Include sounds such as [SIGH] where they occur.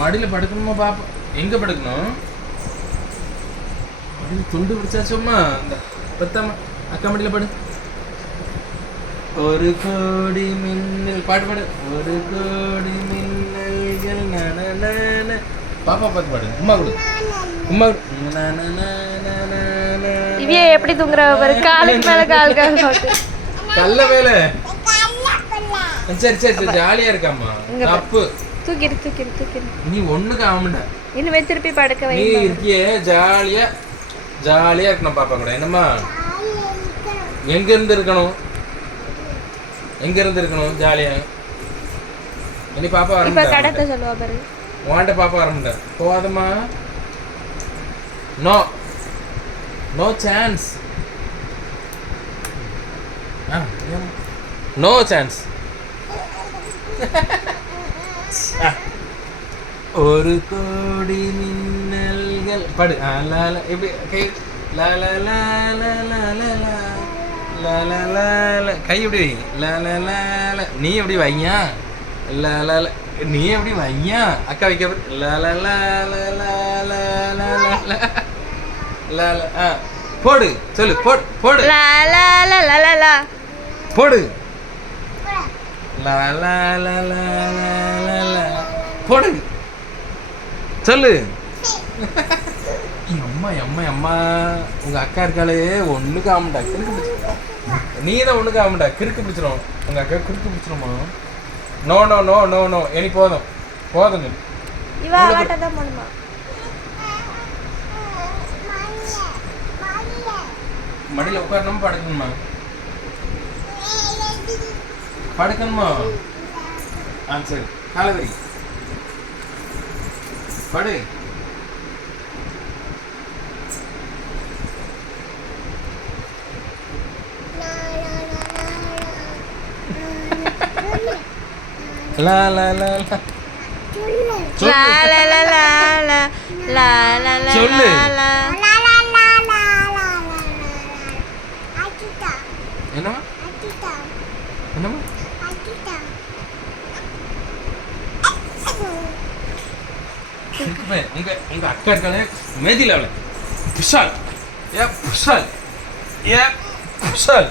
மடியில படுக்கணுமா பாப்பா? எங்க படுக்கணும்? மடியில துண்டு பிடிச்சா சும்மா இந்த பத்தாம அக்கா மடியில படு. ஒரு கோடி மின்னல் பாட்டு பாடு. ஒரு கோடி மின்னல்கள் நனநன. பாப்பா பார்த்து பாடு. உமா கொடு. உமா. இவிய எப்படி தூங்குறவ பாரு? காலுக்கு மேல கால் கால் கல்ல வேலை. சரி சரி சரி ஜாலியா இருக்காம்மா. தப்பு. தூக்கிடு தூக்கிடு தூக்கிடு. நீ ஒண்ணுக்கு ஆகமாட்ட இனிமே திருப்பி படுக்க வை நீ இருக்கியே ஜாலியா ஜாலியா இருக்கணும் பாப்பா கூட. என்னம்மா? எங்க இருந்து இருக்கணும்? எங்க இருந்து இருக்கணும்? ஜாலியா. இனி பாப்பா வர இப்ப கடத்த சொல்லுவா பாரு. உன்கிட்ட பாப்பா வர மாட்டா. போகாதம்மா no no chance no chance ஒரு கோடி மின்னல்கள் படு லால எப்படி லால லால லால லால லால கை எப்படி வைங்க லால லால நீ எப்படி வைங்க லால நீ எப்படி வைங்க அக்கா வைக்க லால லால லால லால லால போடு சொல்லு போடு போடு போடு போடு. சொல்லு. [LAUGHS] அம்மா அம்மா அம்மா. உங்க அக்கா இருக்காளே. ஒண்ணுக்கு ஆமாண்டா கிறுக்கு பிடிச்சிரும் நீ தான் ஒண்ணுக்கு ஆமாண்டா கிறுக்கு பிடிச்சிரும். உங்க அக்கா கிறுக்கு பிடிச்சிருமா? No no no no no இனி போதும். பண்ணுமா மடியில உட்காரணுமா படுக்கணுமா? పడకమ్మా సరే కాలవరి పడే La la la la. La la la la la la la la la la. என்னம்மா? உங்க உங்க அக்கா இருக்காங்க மேதியில் அவளை. புஷால் ஏ புஷால் ஏ புஷால்